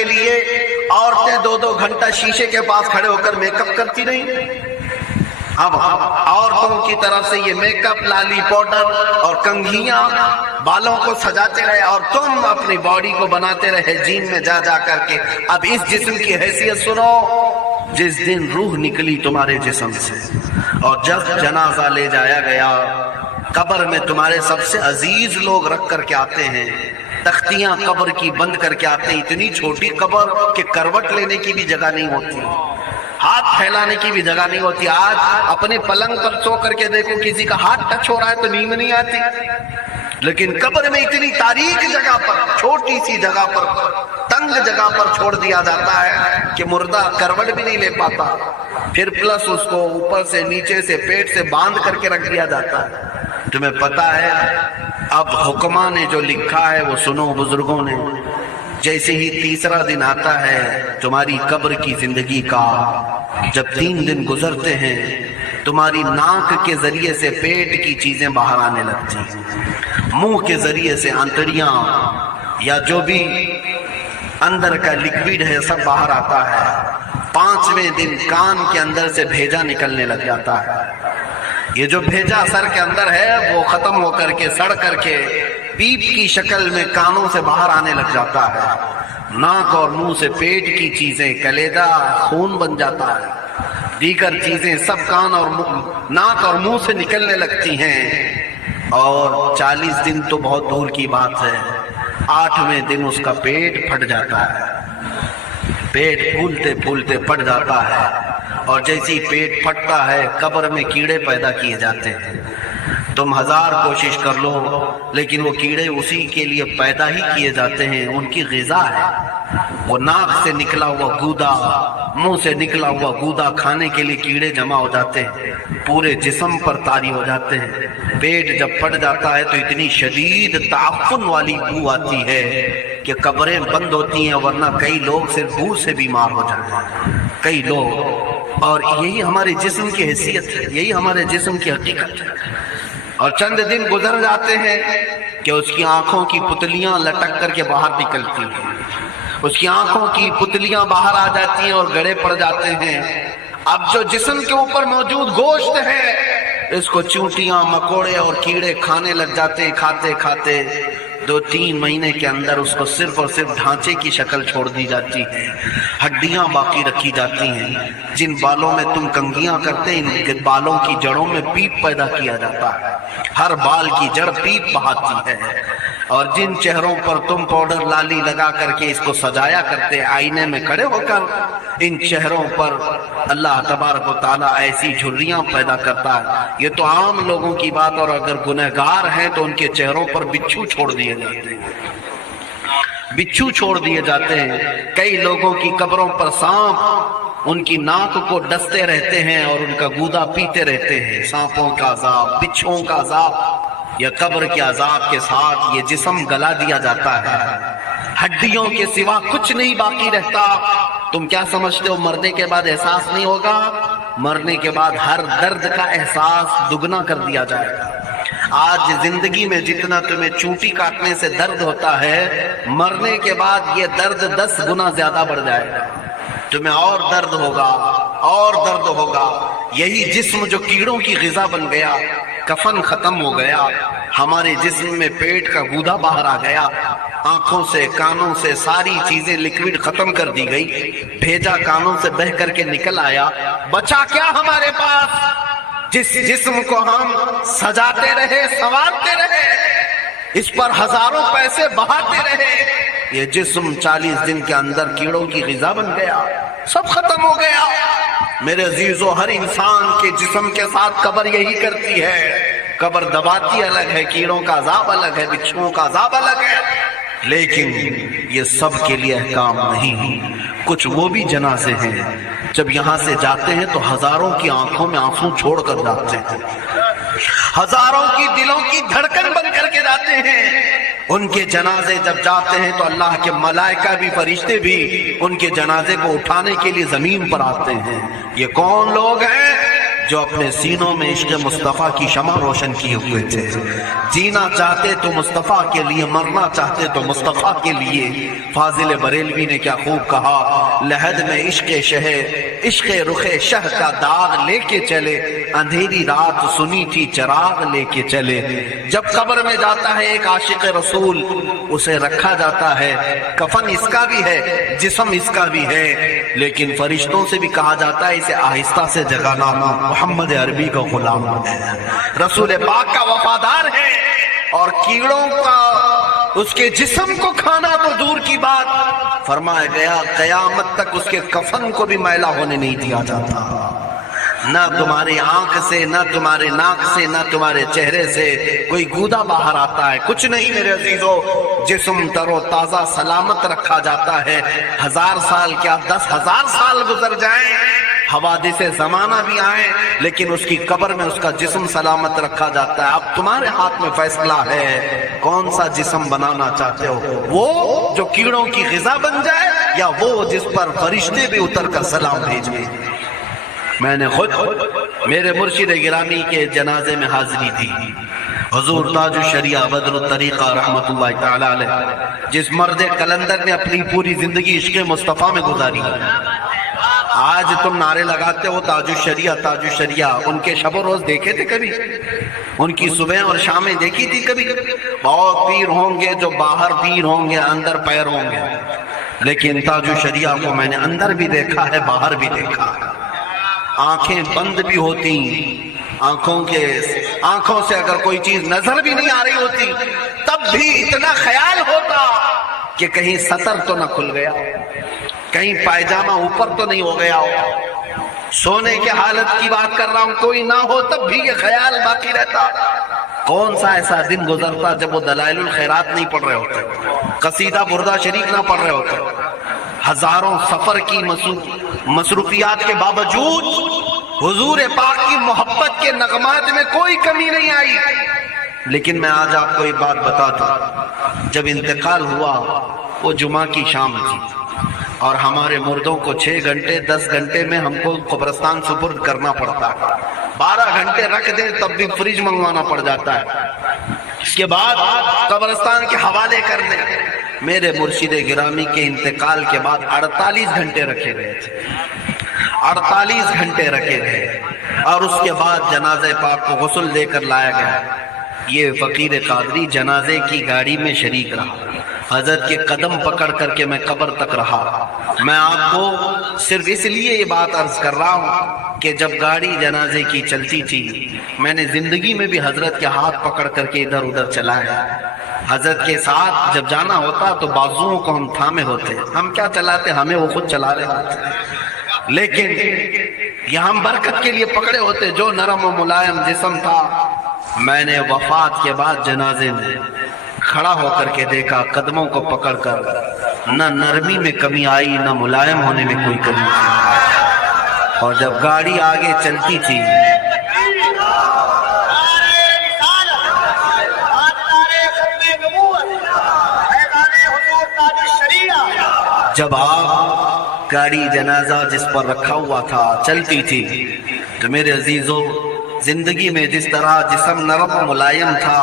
کے لیے عورتیں 2-2 گھنٹہ شیشے کے پاس کھڑے ہو کر میک اپ کرتی رہیں۔ اب عورتوں کی طرف سے یہ میک اپ، لالی پاؤڈر اور کنگھیاں بالوں کو سجاتے رہے، اور تم اپنی باڈی کو بناتے رہے جیم میں جا جا کر کے۔ اب اس جسم کی حیثیت سنو، جس دن روح نکلی تمہارے جسم سے اور جب جنازہ لے جایا گیا، قبر میں تمہارے سب سے عزیز لوگ رکھ کر کے آتے ہیں، تختیاں قبر کی بند کر کے آتے ہیں، اتنی چھوٹی قبر کہ کروٹ لینے کی بھی جگہ نہیں ہوتی، ہاتھ پھیلانے کی بھی جگہ نہیں ہوتی۔ آج اپنے پلنگ پر سو کر کے دیکھو، کسی کا ہاتھ ٹچ ہو رہا ہے تو نیند نہیں آتی، لیکن قبر میں اتنی تاریک جگہ پر، چھوٹی سی جگہ پر، تنگ جگہ پر چھوڑ دیا جاتا ہے کہ مردہ کروٹ بھی نہیں لے پاتا، پھر پلس اس کو اوپر سے نیچے سے پیٹ سے باندھ کر کے رکھ دیا جاتا ہے۔ تمہیں پتا ہے اب حکماں نے جو لکھا ہے وہ سنو بزرگوں نے، جیسے ہی تیسرا دن آتا ہے تمہاری قبر کی زندگی کا، جب 3 دن گزرتے ہیں تمہاری ناک کے ذریعے سے پیٹ کی چیزیں باہر آنے لگتی ہیں، منہ کے ذریعے سے انتڑیاں یا جو بھی اندر کا لکوڈ ہے سب باہر آتا ہے۔ 5ویں دن کان کے اندر سے بھیجا نکلنے لگ جاتا ہے، یہ جو بھیجا سر کے اندر ہے وہ ختم ہو کر کے سڑ کر کے پیپ کی شکل میں کانوں سے باہر آنے لگ جاتا ہے، ناک اور منہ سے پیٹ کی چیزیں، کلیدہ، خون بن جاتا ہے، دیگر چیزیں سب کان اور ناک اور منہ سے نکلنے لگتی ہیں، اور 40 دن تو بہت دور کی بات ہے، 8ویں دن اس کا پیٹ پھٹ جاتا ہے، پیٹ پھولتے پھولتے پھٹ جاتا ہے، اور جیسی پیٹ پھٹتا ہے قبر میں کیڑے پیدا کیے جاتے ہیں۔ تم 1000 کوشش کر لو لیکن وہ کیڑے اسی کے لیے پیدا ہی کیے جاتے ہیں، ان کی غذا ہے۔ وہ ناک سے نکلا ہوا گودا، منہ سے نکلا ہوا گودا کھانے کے لیے کیڑے جمع ہو جاتے ہیں، پورے جسم پر طاری ہو جاتے ہیں۔ پیٹ جب پھٹ جاتا ہے تو اتنی شدید تعفن والی بو آتی ہے کہ قبریں بند ہوتی ہیں، ورنہ کئی لوگ صرف بو سے بیمار ہو جاتے ہیں، کئی لوگ۔ اور یہی ہمارے جسم کی حیثیت ہے، یہی ہمارے جسم کی حقیقت ہے۔ اور چند دن گزر جاتے ہیں کہ اس کی آنکھوں کی پتلیاں لٹک کر کے باہر نکلتی ہیں، اس کی آنکھوں کی پتلیاں باہر آ جاتی ہیں اور گڑے پڑ جاتے ہیں۔ اب جو جسم کے اوپر موجود گوشت ہے اس کو چونٹیاں، مکوڑے اور کیڑے کھانے لگ جاتے ہیں، کھاتے کھاتے 2-3 مہینے کے اندر اس کو صرف اور صرف ڈھانچے کی شکل چھوڑ دی جاتی ہے، ہڈیاں باقی رکھی جاتی ہیں۔ جن بالوں میں تم کنگھیاں کرتے ان کے بالوں کی جڑوں میں پیپ پیدا کیا جاتا ہے، ہر بال کی جڑ پیپ بہاتی ہے۔ اور جن چہروں پر تم پاؤڈر لالی لگا کر کے اس کو سجایا کرتے آئینے میں کھڑے ہو کر، ان چہروں پر اللہ تبارک و تعالیٰ ایسی جھریاں پیدا کرتا ہے۔ یہ تو عام لوگوں کی بات، اور اگر گنہگار ہیں تو ان کے چہروں پر بچھو چھوڑ دیے جاتے ہیں، بچھو چھوڑ دیے جاتے ہیں۔ کئی لوگوں کی قبروں پر سانپ ان کی ناک کو ڈستے رہتے ہیں اور ان کا گودا پیتے رہتے ہیں۔ سانپوں کا عذاب، بچھوؤں کا عذاب، یا قبر کے عذاب کے ساتھ یہ جسم گلا دیا جاتا ہے، ہڈیوں کے سوا کچھ نہیں باقی رہتا۔ تم کیا سمجھتے ہو مرنے کے بعد احساس نہیں ہوگا؟ مرنے کے بعد ہر درد کا احساس دگنا کر دیا جائے گا۔ آج زندگی میں جتنا تمہیں چونٹی کاٹنے سے درد ہوتا ہے، مرنے کے بعد یہ درد 10 گنا زیادہ بڑھ جائے گا، تمہیں اور درد ہوگا، اور درد ہوگا۔ یہی جسم جو کیڑوں کی غذا بن گیا، کفن ختم ہو گیا، ہمارے جسم میں پیٹ کا گودا باہر آ گیا، آنکھوں سے کانوں سے ساری چیزیں لکوڈ ختم کر دی گئی، بھیجا کانوں سے بہہ کر کے نکل آیا، بچا کیا ہمارے پاس؟ جس جسم کو ہم سجاتے رہے، سنوارتے رہے، اس پر ہزاروں پیسے بہاتے رہے، یہ جسم 40 دن کے اندر کیڑوں کی غذا بن گیا، سب ختم ہو گیا۔ میرے عزیزو، ہر انسان کے جسم کے ساتھ قبر یہی کرتی ہے، قبر دباتی الگ ہے، کیڑوں کا عذاب الگ ہے، بچھوؤں کا عذاب الگ ہے، لیکن یہ سب کے لیے احکام نہیں۔ کچھ وہ بھی جنازے ہیں جب یہاں سے جاتے ہیں تو ہزاروں کی آنکھوں میں آنسو چھوڑ کر جاتے ہیں، ہزاروں کی دلوں کی دھڑکن بن کر کے جاتے ہیں۔ ان کے جنازے جب جاتے ہیں تو اللہ کے ملائکہ بھی، فرشتے بھی ان کے جنازے کو اٹھانے کے لیے زمین پر آتے ہیں۔ یہ کون لوگ ہیں؟ جو اپنے سینوں میں عشق مصطفیٰ کی شمع روشن کیے ہوئے تھے. جینا چاہتے تو مصطفیٰ کے لیے، مرنا چاہتے تو مصطفیٰ کے لیے. فاضل بریلوی نے کیا خوب کہا، لحد میں عشق شہ، عشق رخ شہ کا داغ لے کے چلے، اندھیری رات سنی تھی چراغ لے کے چلے. جب قبر میں جاتا ہے ایک عاشق رسول، اسے رکھا جاتا ہے، کفن اس کا بھی ہے، جسم اس کا بھی ہے، لیکن فرشتوں سے بھی کہا جاتا ہے اسے آہستہ سے جگانا، محمد عربی کا غلام ہے، رسول پاک کا وفادار ہے. اور کیڑوں کا اس کے جسم کو کھانا تو دور کی بات، فرمایا گیا قیامت تک اس کے کفن کو بھی میلا ہونے نہیں دیا جاتا. نہ تمہاری آنکھ سے، نہ تمہارے ناک سے، نہ تمہارے چہرے سے کوئی گودا باہر آتا ہے، کچھ نہیں میرے عزیزو. جسم تر و تازہ سلامت رکھا جاتا ہے. 1000 سال کیا 10,000 سال گزر جائیں، حوادث زمانہ بھی آئیں، لیکن اس کی قبر میں اس کا جسم سلامت رکھا جاتا ہے. اب تمہارے ہاتھ میں فیصلہ ہے کون سا جسم بنانا چاہتے ہو، وہ جو کیڑوں کی غذا بن جائے، یا وہ جس پر فرشتے بھی اتر کر سلام بھیجیں. میں نے خود میرے مرشد گرامی کے جنازے میں حاضری دی. حضور تاج الشریعہ بدر الطریقہ رحمت اللہ تعالی علیہ، جس مرد کلندر نے اپنی پوری زندگی عشق مصطفیٰ میں گزاری. آج تم نعرے لگاتے ہو تاج الشریعہ تاج الشریعہ، ان کے شب و روز دیکھے تھے کبھی؟ ان کی صبح اور شامیں دیکھی تھی کبھی؟ بہت پیر ہوں گے جو باہر پیر ہوں گے، اندر پیر ہوں گے، لیکن تاج الشریعہ کو میں نے اندر بھی دیکھا ہے، باہر بھی دیکھا ہے. آنکھیں بند بھی ہوتی، آنکھوں سے اگر کوئی چیز نظر بھی نہیں آ رہی ہوتی، تب بھی اتنا خیال ہوتا کہ کہیں سطر تو نہ کھل گیا، کہیں پائجامہ اوپر تو نہیں ہو گیا ہو. سونے کے حالت کی بات کر رہا ہوں، کوئی نہ ہو تب بھی یہ خیال باقی رہتا. کون سا ایسا دن گزرتا جب وہ دلائل الخیرات نہیں پڑھ رہے ہوتے، قصیدہ بردہ شریف نہ پڑھ رہے ہوتے. ہزاروں سفر کی مصروفیات کے باوجود حضور پاک کی محبت کے نغمات میں کوئی کمی نہیں آئی. لیکن میں آج آپ کو ایک بات بتا دوں، جب انتقال ہوا وہ جمعہ کی شام تھی، اور ہمارے مردوں کو 6 گھنٹے 10 گھنٹے میں ہم کو قبرستان سپرد کرنا پڑتا ہے. 12 گھنٹے رکھ دیں تب بھی فریج منگوانا پڑ جاتا ہے، اس کے بعد قبرستان کے حوالے کر دیں. میرے مرشد گرامی کے انتقال کے بعد 48 گھنٹے رکھے گئے تھے، 48 گھنٹے رکھے گئے، اور اس کے بعد جنازہ پاک کو غسل دے کر لایا گیا. یہ فقیر قادری جنازے کی گاڑی میں شریک رہا، حضرت کے قدم پکڑ کر کے میں قبر تک رہا. میں آپ کو صرف اس لیے یہ بات عرض کر رہا ہوں کہ جب گاڑی جنازے کی چلتی تھی، میں نے زندگی میں بھی حضرت کے ہاتھ پکڑ کر کے ادھر ادھر چلایا. حضرت کے ساتھ جب جانا ہوتا تو بازوؤں کو ہم تھامے ہوتے، ہم کیا چلاتے، ہمیں وہ خود چلا رہے ہوتے، لیکن یہ ہم برکت کے لیے پکڑے ہوتے. جو نرم و ملائم جسم تھا، میں نے وفات کے بعد جنازے میں کھڑا ہو کر کے دیکھا، قدموں کو پکڑ کر نہ نرمی میں کمی آئی، نہ ملائم ہونے میں کوئی کمی تھی. اور جب گاڑی آگے چلتی تھی، جب آپ گاڑی جنازہ جس پر رکھا ہوا تھا چلتی تھی، تو میرے عزیزو زندگی میں جس طرح جسم نرم و ملائم تھا،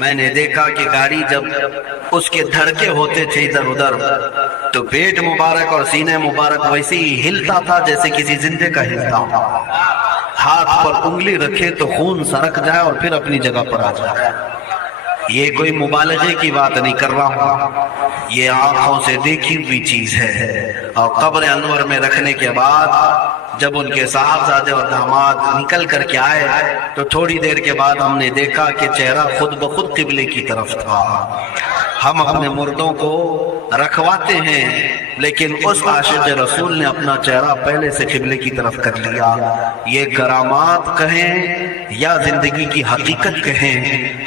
میں نے دیکھا کہ گاڑی جب اس کے دھڑکے ہوتے تھے ادھر ادھر، تو پیٹ مبارک اور سینے مبارک ویسے ہی ہلتا تھا جیسے کسی زندے کا ہلتا. ہاتھ پر انگلی رکھے تو خون سرک جائے اور پھر اپنی جگہ پر آ جائے. یہ کوئی مبالغے کی بات نہیں کر رہا ہوں، یہ آنکھوں سے دیکھی ہوئی چیز ہے. اور قبر انور میں رکھنے کے بعد جب ان کے صاحبزادے اور داماد نکل کر کے آئے تو تھوڑی دیر کے بعد ہم نے دیکھا کہ چہرہ خود بخود قبلے کی طرف تھا. ہم اپنے مردوں کو رکھواتے ہیں، لیکن اس عاشق رسول نے اپنا چہرہ پہلے سے قبلے کی طرف کر لیا. یہ کرامات کہیں یا زندگی کی حقیقت کہیں،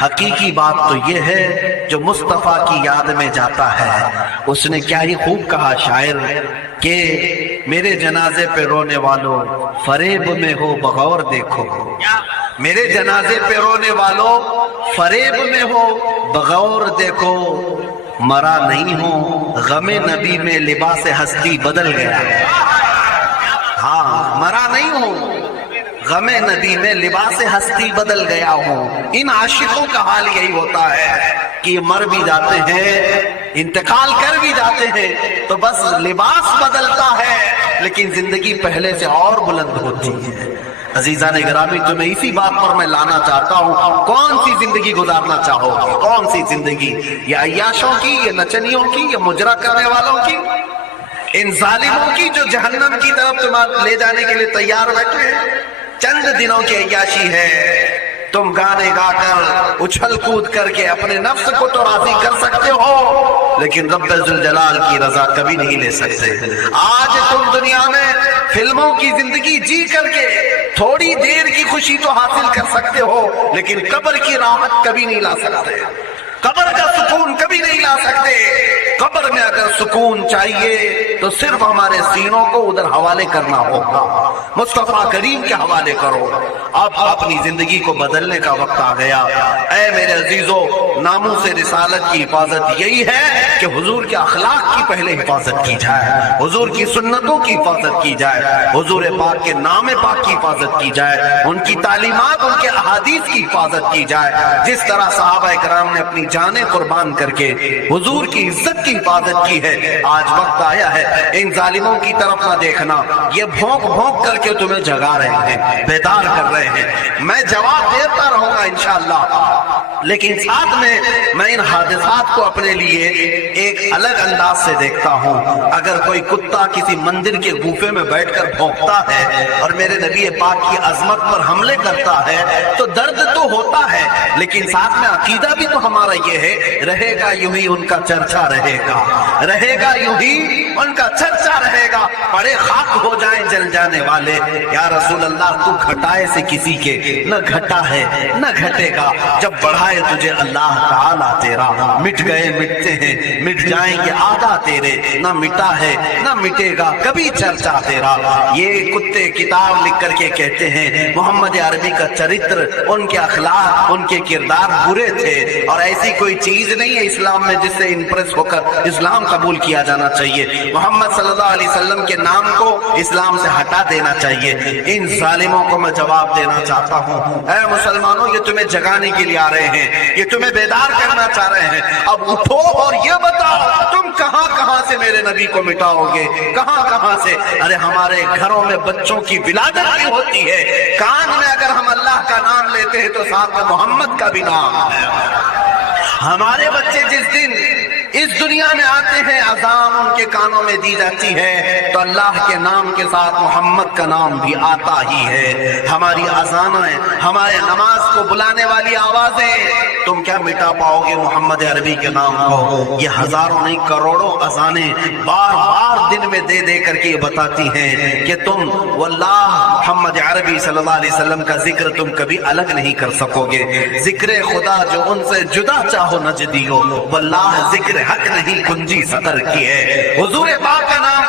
حقیقی بات تو یہ ہے جو مصطفیٰ کی یاد میں جاتا ہے. اس نے کیا ہی خوب کہا شاعر کہ میرے جنازے پہ رونے والوں فریب میں ہو بغور دیکھو، میرے جنازے پہ رونے والوں فریب میں ہو بغور دیکھو، مرا نہیں ہوں غم نبی میں لباس ہستی بدل گیا. ہاں، مرا نہیں ہوں غم نبی میں لباس ہستی بدل گیا ہوں. ان عاشقوں کا حال یہی ہوتا ہے کہ یہ مر بھی جاتے ہیں، انتقال کر بھی جاتے ہیں، تو بس لباس بدلتا ہے لیکن زندگی پہلے سے اور بلند ہوتی ہے. عزیزان گرامی، تمہیں اسی بات پر میں لانا چاہتا ہوں. کون سی زندگی گزارنا چاہو گے؟ کون سی زندگی؟ یہ عیاشوں کی، یہ نچنیوں کی، یہ مجرا کرنے والوں کی، ان ظالموں کی جو جہنم کی طرف تمہیں لے جانے کے لیے تیار بیٹھے ہیں؟ چند دنوں کی عیاشی ہے. تم گانے گا کر، اچھل کود کر کے اپنے نفس کو تو راضی کر سکتے ہو، لیکن رب ذوالجلال کی رضا کبھی نہیں لے سکتے. آج تم دنیا میں فلموں کی زندگی جی کر کے تھوڑی دیر کی خوشی تو حاصل کر سکتے ہو، لیکن قبر کی راحت کبھی نہیں لا سکتے، قبر کا سکون کبھی نہیں لا سکتے. قبر میں اگر سکون چاہیے تو صرف ہمارے سینوں کو ادھر حوالے کرنا ہوگا، مصطفیٰ کریم کے حوالے کرو. اب اپنی زندگی کو بدلنے کا وقت آ گیا. اے میرے عزیزو، ناموس رسالت کی حفاظت یہی ہے کہ حضور کے اخلاق کی پہلے حفاظت کی جائے، حضور کی سنتوں کی حفاظت کی جائے، حضور پاک کے نام پاک کی حفاظت کی جائے، ان کی تعلیمات، ان کے احادیث کی حفاظت کی جائے. جس طرح صحابہ کرام نے اپنی جانیں قربان کر کے حضور کی عزت کی حفاظت کی ہے، آج وقت آیا ہے ان ظالموں کی طرف نہ دیکھنا. یہ بھونک بھونک کر کے تمہیں جگا رہے ہیں، بیدار کر رہے ہیں. میں جواب دیتا رہوں گا انشاءاللہ، لیکن ساتھ میں ان حادثات کو اپنے لیے ایک الگ انداز سے دیکھتا ہوں. اگر کوئی کتا کسی مندر کے گوفے میں بیٹھ کر بھونکتا ہے اور میرے نبی پاک کی عظمت پر حملے کرتا ہے تو درد تو ہوتا ہے، لیکن ساتھ میں عقیدہ بھی تو ہمارا یہ ہے، رہے گا یوں ہی ان کا چرچا رہے گا، رہے گا یوں ہی ان کا چرچا رہے گا. بڑے خاک ہو جائیں جل جانے والے. یا رسول اللہ، تو گھٹائے سے کسی کے نہ گھٹا ہے نہ گھٹے گا، جب بڑھائے تجھے اللہ تعالیٰ تیرا. مٹ گئے مٹتے ہیں، مٹ جائیں گے آدھا تیرے، نہ مٹا ہے نہ مٹے گا کبھی چرچا تیرا. یہ کتے کتاب لکھ کر کے کہتے ہیں محمد عربی کا چرتر، ان کے اخلاق، ان کے کردار برے تھے، اور ایسی کوئی چیز نہیں ہے اسلام میں جس سے امپریس ہو کر اسلام قبول کیا جانا چاہیے. محمد صلی اللہ علیہ وسلم کے نام کو اسلام سے ہٹا دینا چاہیے. ان ظالموں کو میں جواب دینا چاہتا ہوں، اے مسلمانوں، یہ تمہیں جگانے کے لیے آ رہے ہیں، یہ تمہیں بیدار کرنا چاہ رہے ہیں. اب اٹھو اور یہ بتاؤ تم کہاں کہاں سے میرے نبی کو مٹاؤ گے، کہاں کہاں سے. ارے ہمارے گھروں میں بچوں کی ولادت بھی ہوتی ہے، کان میں اگر ہم اللہ کا نام لیتے ہیں تو ساتھ میں محمد کا بھی نام ہے. ہمارے بچے جس دن اس دنیا میں آتے ہیں، اذان ان کے کانوں میں دی جاتی ہے تو اللہ کے نام کے ساتھ محمد کا نام بھی آتا ہی ہے. ہماری اذانیں، ہمارے نماز کو بلانے والی آوازیں، تم کیا مٹا پاؤ گے محمد عربی کے نام کو؟ یہ ہزاروں نہیں کروڑوں اذانیں بار بار دن میں دے دے کر کے یہ بتاتی ہیں کہ تم واللہ محمد عربی صلی اللہ علیہ وسلم کا ذکر تم کبھی الگ نہیں کر سکو گے. ذکر خدا جو ان سے جدا چاہو نہ جدی ہو، واللہ ذکر حق نہیں کنجی سطر کی ہے. حضور پاک کا نام